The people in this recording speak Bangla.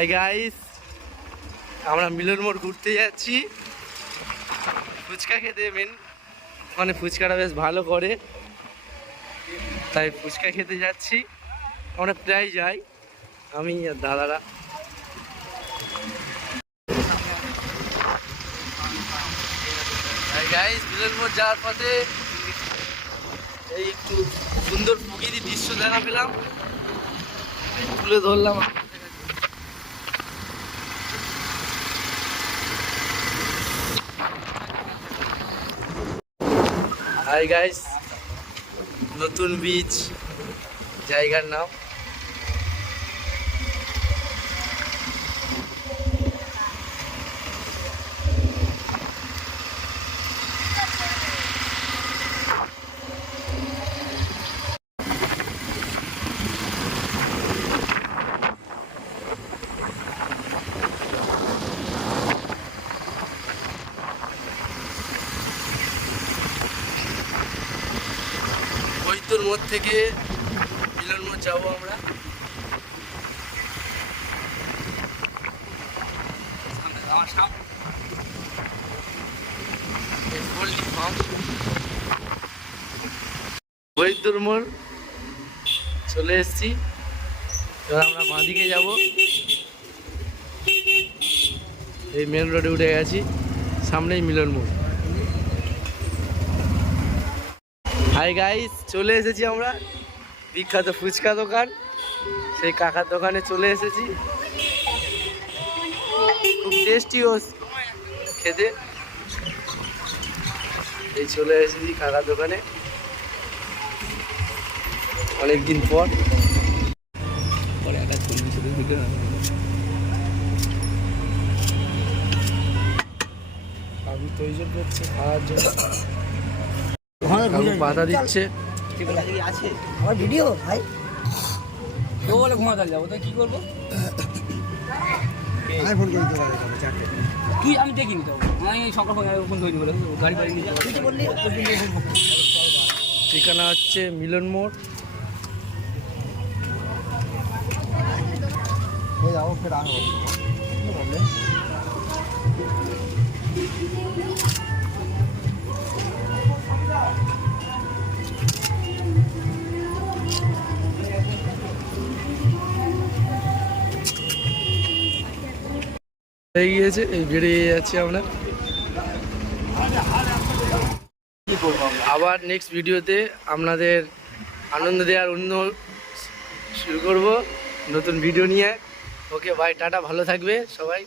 হাই গাইস, আমরা মিলন মোড় ঘুরতে যাচ্ছি ফুচকা খেতে। মানে ফুচকাটা বেশ ভালো করে, তাই ফুচকা খেতে যাচ্ছি। আমরা প্রায় যাই, আমি আর দাদারা। হাই গাইস, মিলন মোড় যাওয়ার পথে এই একটু সুন্দর প্রকৃতির দৃশ্য দেখা পেলাম, তুলে ধরলাম। হাই গাইস, নতুন বিচ জায়গার নাম। বৈদ্যর মোড় থেকে মিলন মোড় যাবো আমরা। বৈদ্যর মোড় চলে এসছি, এবার আমরা বাঁদিকে যাব। এই মেন রোডে উঠে গেছি, সামনেই মিলন মোড়। হাই গাইস, চলে এসেছি আমরা বিখ্যাত ফুচকা দোকান, সেই কাকার দোকানে চলে এসেছি। খুব টেস্টি ও খেতে। এই চলে এসেছি কাকার দোকানে অনেকদিন পর। কাকু তৈরি করছে খাওয়ার জন্য, কাকু পাতা দিচ্ছে। আমার ভিডিও ভাই তো বলে ঘুমাতে যাবো, তো কি করবো? ফোন করে দিতে পারে কি আমি দেখিনি তো, আমি সকাল ফোন তৈরি করে গাড়ি বাড়ি নিয়ে যাবো। ঠিকানা হচ্ছে মিলন মোড়। হয়ে গিয়েছে, এই বেরিয়ে যাচ্ছি আমরা। আবার নেক্সট ভিডিওতে আপনাদের আনন্দ দেওয়ার অন্য শুরু করব নতুন ভিডিও নিয়ে। ওকে বাই, টাটা, ভালো থাকবে সবাই।